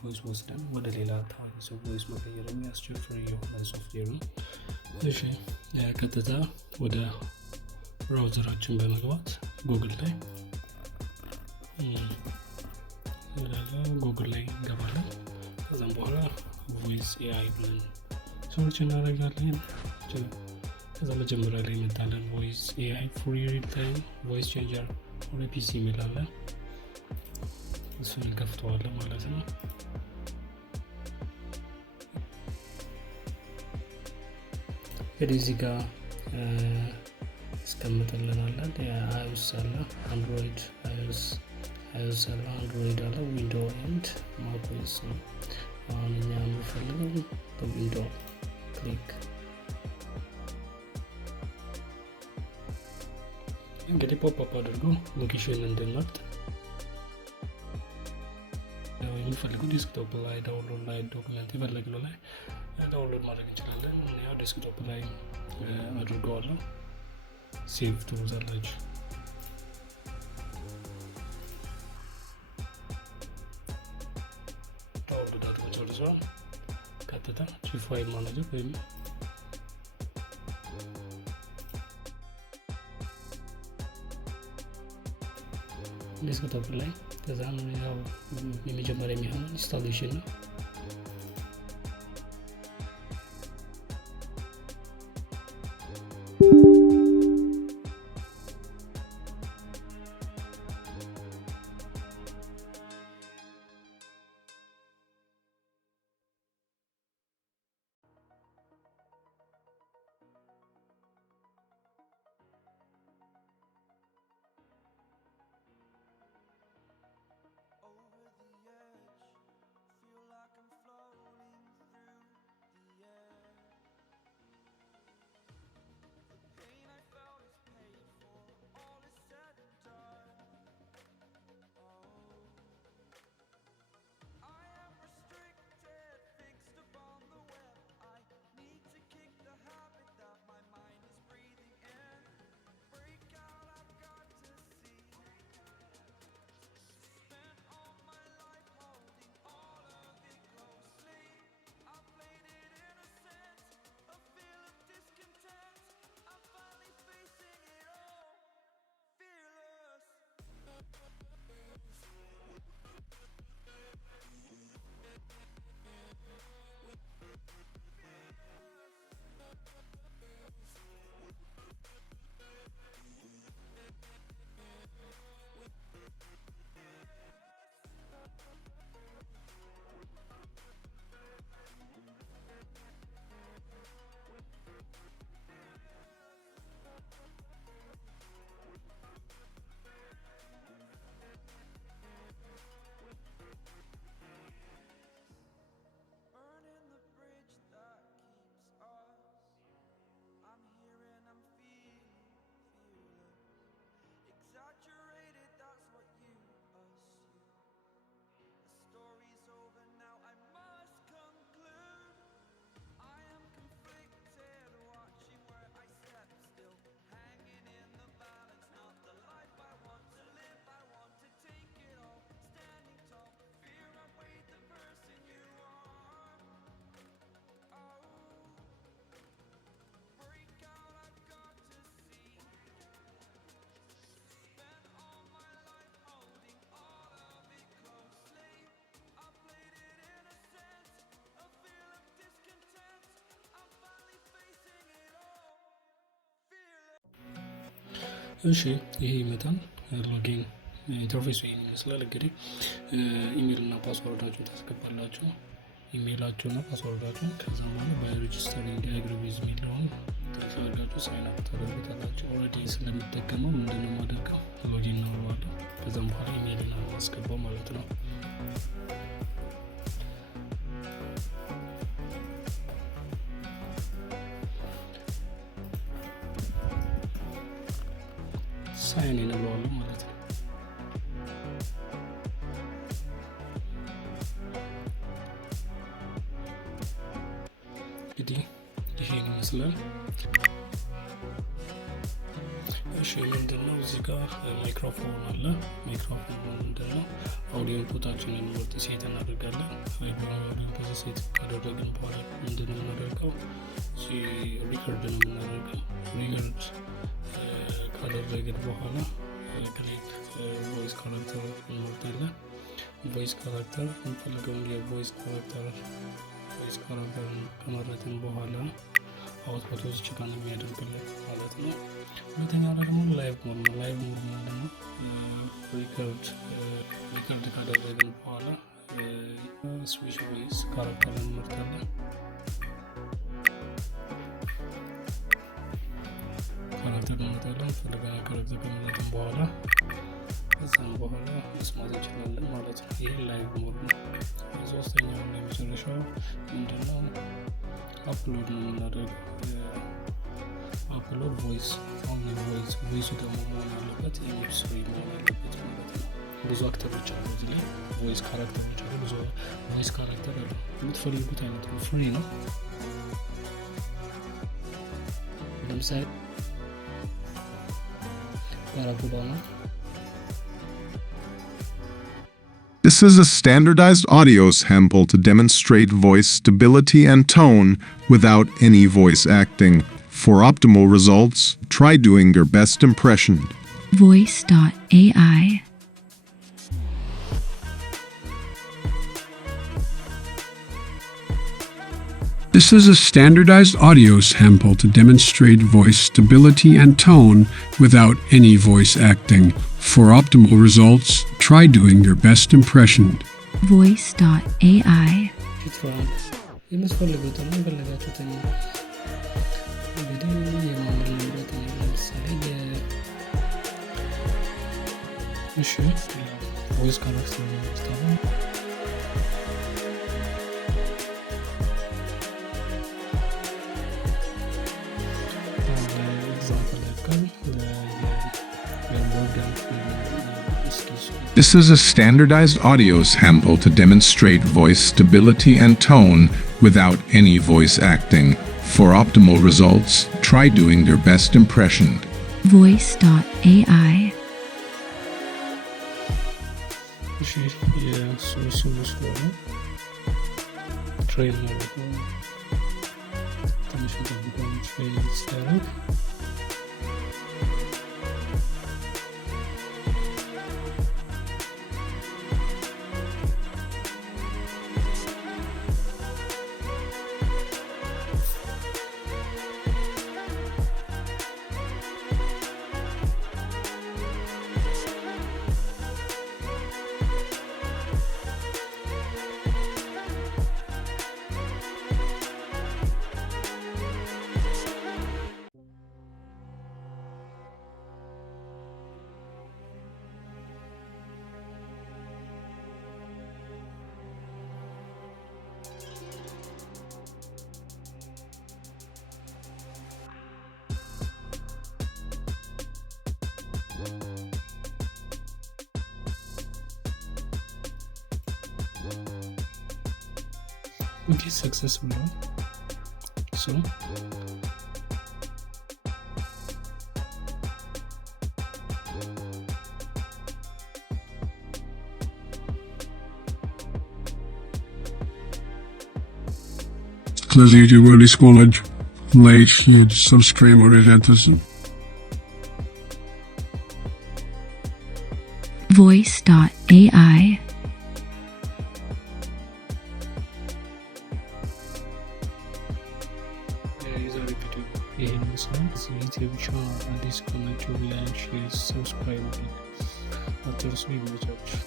ቮይስ ወስደን ወደ ሌላ ታዋቂ ሰው ቮይስ መቀየር የሚያስችል ፍሪ የሆነ ሶፍትዌር ነው። እሺ ቀጥታ ወደ ብራውዘራችን በመግባት ጉግል ላይ እንገባለን። ከዛም በኋላ ቮይስ ኤአይ ብለን ሰርች እናደርጋለን። ከዛ መጀመሪያ ላይ ይመጣለን ቮይስ ኤአይ ፍሪ ሪል ታይም ቮይስ ቼንጀር ወደ ፒሲ የሚላለ እሱን እንከፍተዋለን ማለት ነው። እንግዲህ እዚህ ጋር እስቀምጥልናለን። አይኦኤስ አለ፣ አንድሮይድ አይኦኤስ አለ፣ አንድሮይድ አለ፣ ዊንዶው ኤንድ ማክኦኤስ ነው። አሁን እኛ የምንፈልገው በዊንዶው ክሊክ እንግዲህ ፖፕ አድርጎ ሎኬሽን እንድንመርጥ የሚፈልጉ ዲስክቶፕ ላይ ዳውንሎድ ላይ ዶክመንት የፈለግነው ላይ ዳውንሎድ ማድረግ እንችላለን። ያው ዴስክቶፕ ላይ አድርገዋለሁ። ሴቭ ትሉታላችሁ። ዳውንሎድ አድርጎ ጨርሷል። ቀጥታ ፋይል ማናጀር ወይም ዴስክቶፕ ላይ ከዛ ያው የመጀመሪያ የሚሆነው ኢንስታሌሽን ነው። እሺ ይሄ ይመጣል። ሎጊን ኢንተርፌስ ይሄን ይመስላል። እንግዲህ ኢሜል እና ፓስወርዳችሁ ታስገባላችሁ። ኢሜይላችሁና ፓስወርዳችሁን ከዛ በኋላ በሬጂስተር ዲያግሪቪዝ የሚለውን ታደርጋችሁ ሳይን አፕ ታደርጉታላችሁ። ኦልሬዲ ስለምጠቀመው ምንድነው የማደርገው ሎጊን ነው ማለት ከዛም በኋላ ኢሜይል ነው ማስገባው ማለት ነው። ሳይን እንለዋለን ማለት ነው። እንግዲህ ይሄን ይመስላል። እሺ ምንድነው እዚህ ጋር ማይክሮፎን አለ። ማይክሮፎን ምንድነው አውዲዮ ኢንፑታችንን ወጥ ሴት እናደርጋለን። አውዲዮ ሴት ካደረግን በኋላ ምንድነው የምናደርገው? ሪከርድ ነው የምናደርገው። ሪከርድ ካደረግን በኋላ ክሊክ ቮይስ ካራክተር እንመርጣለን። ቮይስ ካራክተር እንፈልገውን የቮይስ ካራክተር ከመረጥን በኋላ አውትፑት እዚህ ጋር ነው የሚያደርግልን ማለት ነው። ሁለተኛ ደግሞ ላይቭ ሞድ ነው። ላይቭ ሞድ ማለት ነው ሪከርድ ካደረግን በኋላ ስዊች ቮይስ ካራክተር እንመርጣለን። ካራክተር እንመርጣለን። ፈልገን ካራክተር ከመረጥን በኋላ ከዛም በኋላ መስማት እንችላለን ማለት ነው። ይህ ላይቭ ሞድ ነው። ሶስተኛው እና የመጨረሻው ምንድነው? አፕሎድ ነው የምናደርገው። አፕሎድ ቮይስ ቮይሱ ደግሞ መሆን ያለበት ኤምኤስ መሆን ያለበት ማለት ነው። ብዙ አክተሮች አሉ እዚህ ላይ ቮይስ ካራክተሮች አሉ። ብዙ ቮይስ ካራክተር አሉ። የምትፈልጉት አይነት ነው። ፍሪ ነው። ለምሳሌ ባራክ ኦባማ This is a standardized audio sample to demonstrate voice stability and tone without any voice acting. For optimal results, try doing your best impression. Voice.ai. This is a standardized audio sample to demonstrate voice stability and tone without any voice acting. For optimal results, try doing your best impression. Voice.ai. የምትፈልጉትን የፈለጋችሁትን እንግዲህ የማምርበት ለምሳሌ እሺ ቮይስ ካራክተር ነው This is a standardized audio sample to demonstrate voice stability and tone without any voice acting. For optimal results, try doing your best impression. Voice.ai. It is successful. So Please YouTube Willis College. Like, subscribe or identity. Voice.ai. ይህን ይመስላል። ዩቲዩብ ቻናል አዲስ ከሆናችሁ ላይክ፣ ሼር፣ ሰብስክራይብ አትርሱ። ይመቻችሁ።